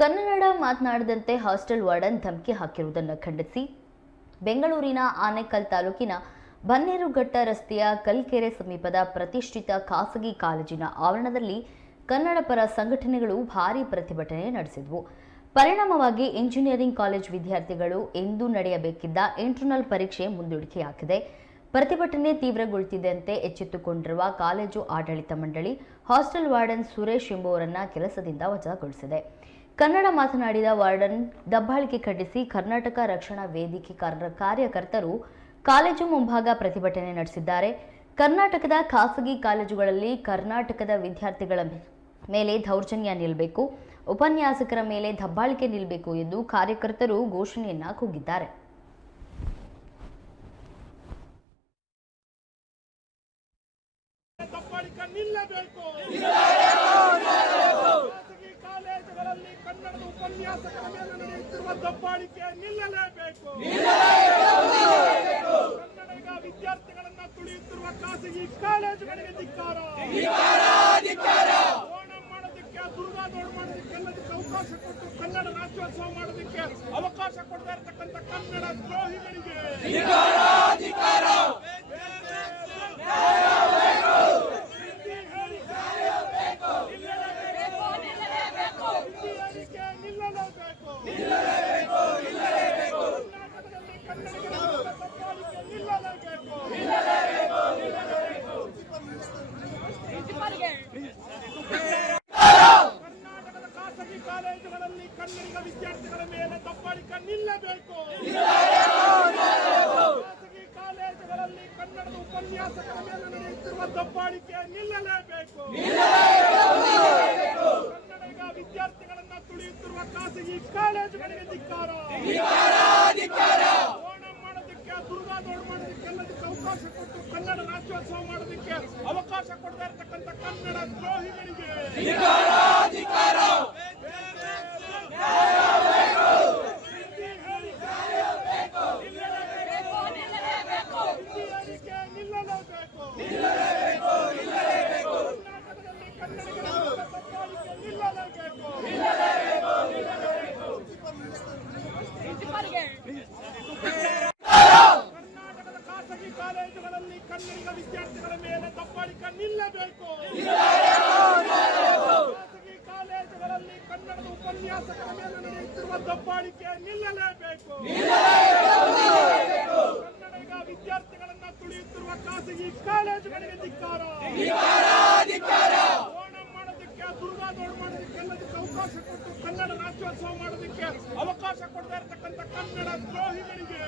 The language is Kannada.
ಕನ್ನಡ ಮಾತನಾಡದಂತೆ ಹಾಸ್ಟೆಲ್ ವಾರ್ಡನ್ ಧಮಕಿ ಹಾಕಿರುವುದನ್ನು ಖಂಡಿಸಿ ಬೆಂಗಳೂರಿನ ಆನೇಕಲ್ ತಾಲೂಕಿನ ಬನ್ನೇರುಘಟ್ಟ ರಸ್ತೆಯ ಕಲ್ಕೆರೆ ಸಮೀಪದ ಪ್ರತಿಷ್ಠಿತ ಖಾಸಗಿ ಕಾಲೇಜಿನ ಆವರಣದಲ್ಲಿ ಕನ್ನಡ ಪರ ಸಂಘಟನೆಗಳು ಭಾರೀ ಪ್ರತಿಭಟನೆ ನಡೆಸಿದವು. ಪರಿಣಾಮವಾಗಿ ಇಂಜಿನಿಯರಿಂಗ್ ಕಾಲೇಜ್ ವಿದ್ಯಾರ್ಥಿಗಳು ಇಂದು ನಡೆಯಬೇಕಿದ್ದ ಇಂಟರ್ನಲ್ ಪರೀಕ್ಷೆ ಮುಂದೂಡಿಕೆಯಾಗಿದೆ. ಪ್ರತಿಭಟನೆ ತೀವ್ರಗೊಳ್ಳುತ್ತಿದ್ದಂತೆ ಎಚ್ಚೆತ್ತುಕೊಂಡಿರುವ ಕಾಲೇಜು ಆಡಳಿತ ಮಂಡಳಿ ಹಾಸ್ಟೆಲ್ ವಾರ್ಡನ್ ಸುರೇಶ್ ಎಂಬುವರನ್ನ ಕೆಲಸದಿಂದ ವಜಾಗೊಳಿಸಿದೆ. ಕನ್ನಡ ಮಾತನಾಡಿದ ವಾರ್ಡನ್ ದಬ್ಬಾಳಿಕೆ ಖಂಡಿಸಿ ಕರ್ನಾಟಕ ರಕ್ಷಣಾ ವೇದಿಕೆ ಕಾರ್ಯಕರ್ತರು ಕಾಲೇಜು ಮುಂಭಾಗ ಪ್ರತಿಭಟನೆ ನಡೆಸಿದ್ದಾರೆ. ಕರ್ನಾಟಕದ ಖಾಸಗಿ ಕಾಲೇಜುಗಳಲ್ಲಿ ಕರ್ನಾಟಕದ ವಿದ್ಯಾರ್ಥಿಗಳ ಮೇಲೆ ದೌರ್ಜನ್ಯ ನಿಲ್ಲಬೇಕು, ಉಪನ್ಯಾಸಕರ ಮೇಲೆ ದಬ್ಬಾಳಿಕೆ ನಿಲ್ಲಬೇಕು ಎಂದು ಕಾರ್ಯಕರ್ತರು ಘೋಷಣೆಯನ್ನ ಕೂಗಿದ್ದಾರೆ. ಕನ್ನಡದ ಉಪನ್ಯಾಸಕರ ಮೇಲೆ ನಡೆಯುತ್ತಿರುವ ದಬ್ಬಾಳಿಕೆ ನಿಲ್ಲಲೇಬೇಕು. ಕನ್ನಡಿಗ ವಿದ್ಯಾರ್ಥಿಗಳನ್ನ ತುಳಿಯುತ್ತಿರುವ ಖಾಸಗಿ ಕಾಲೇಜುಗಳಿಗೆ ಧಿಕ್ಕಾರ. ಓಣಂ ಮಾಡೋದಕ್ಕೆ, ದುರ್ಗಾದೋಡ್ ಮಾಡೋದಕ್ಕೆ ಎಲ್ಲದಕ್ಕೆ ಅವಕಾಶ ಕೊಟ್ಟು ಕನ್ನಡ ರಾಜ್ಯೋತ್ಸವ ಮಾಡೋದಕ್ಕೆ ಅವಕಾಶ ಕೊಡ್ತಾ ಇರ್ತಕ್ಕಂಥ ಕನ್ನಡ ದ್ರೋಹಿಗಳಿಗೆ ಕರ್ನಾಟಕದ ಖಾಸಗಿ ಕಾಲೇಜುಗಳಲ್ಲಿ ಕನ್ನಡಿಗ ವಿದ್ಯಾರ್ಥಿಗಳ ಮೇಲೆ ದಬ್ಬಾಳಿಕೆ ನಿಲ್ಲಬೇಕು. ಖಾಸಗಿ ಕಾಲೇಜುಗಳಲ್ಲಿ ಕನ್ನಡದ ಉಪನ್ಯಾಸಕರ ಮೇಲೆ ನಡೆಯುತ್ತಿರುವ ದಬ್ಬಾಳಿಕೆ ನಿಲ್ಲಲೇಬೇಕು. ಕನ್ನಡಿಗ ವಿದ್ಯಾರ್ಥಿಗಳನ್ನ ತುಳಿಯುತ್ತಿರುವ ಖಾಸಗಿ ಕಾಲೇಜುಗಳಿಗೆ ಧಿಕ್ಕಾರ. ಓಣಂ ಮಾಡೋದಕ್ಕೆ, ದುರ್ಗಾದೋಡ್ ಮಾಡೋದಕ್ಕೆ ಎಲ್ಲದಕ್ಕೆ ಅವಕಾಶ ಕೊಟ್ಟು ಕನ್ನಡ ರಾಜ್ಯೋತ್ಸವ ಮಾಡೋದಕ್ಕೆ ಅವಕಾಶ ಕೊಡ್ತಾ ಇರ್ತಕ್ಕಂಥ ಕನ್ನಡ ದ್ರೋಹಿಗಳಿಗೆ ಕರ್ನಾಟಕದ ಖಾಸಗಿ ಕಾಲೇಜುಗಳಲ್ಲಿ ಕನ್ನಡಿಗ ವಿದ್ಯಾರ್ಥಿಗಳ ಮೇಲೆ ದಬ್ಬಾಳಿಕೆ ನಿಲ್ಲಬೇಕು. ಖಾಸಗಿ ಕಾಲೇಜುಗಳಲ್ಲಿ ಕನ್ನಡದ ಉಪನ್ಯಾಸಕರ ಮೇಲೆ ನಡೆಯುತ್ತಿರುವ ದಬ್ಬಾಳಿಕೆ ನಿಲ್ಲಲೇಬೇಕು. ಕನ್ನಡಿಗ ವಿದ್ಯಾರ್ಥಿಗಳನ್ನ ತುಳಿಯುತ್ತಿರುವ ಖಾಸಗಿ ಕಾಲೇಜುಗಳಿಗೆ ಧಿಕ್ಕಾರ. ಓಣಂ ಮಾಡೋದಕ್ಕೆ, ದುರ್ಗಾದೋಡ್ ಮಾಡೋದಕ್ಕೆ ಎಲ್ಲದಕ್ಕೆ ಅವಕಾಶ ಕೊಟ್ಟು ಕನ್ನಡ ರಾಜ್ಯೋತ್ಸವ ಮಾಡೋದಕ್ಕೆ ಅವಕಾಶ ಕೊಡ್ತಾ ಇರ್ತಕ್ಕಂಥ ಕನ್ನಡ ದ್ರೋಹಿಗಳಿಗೆ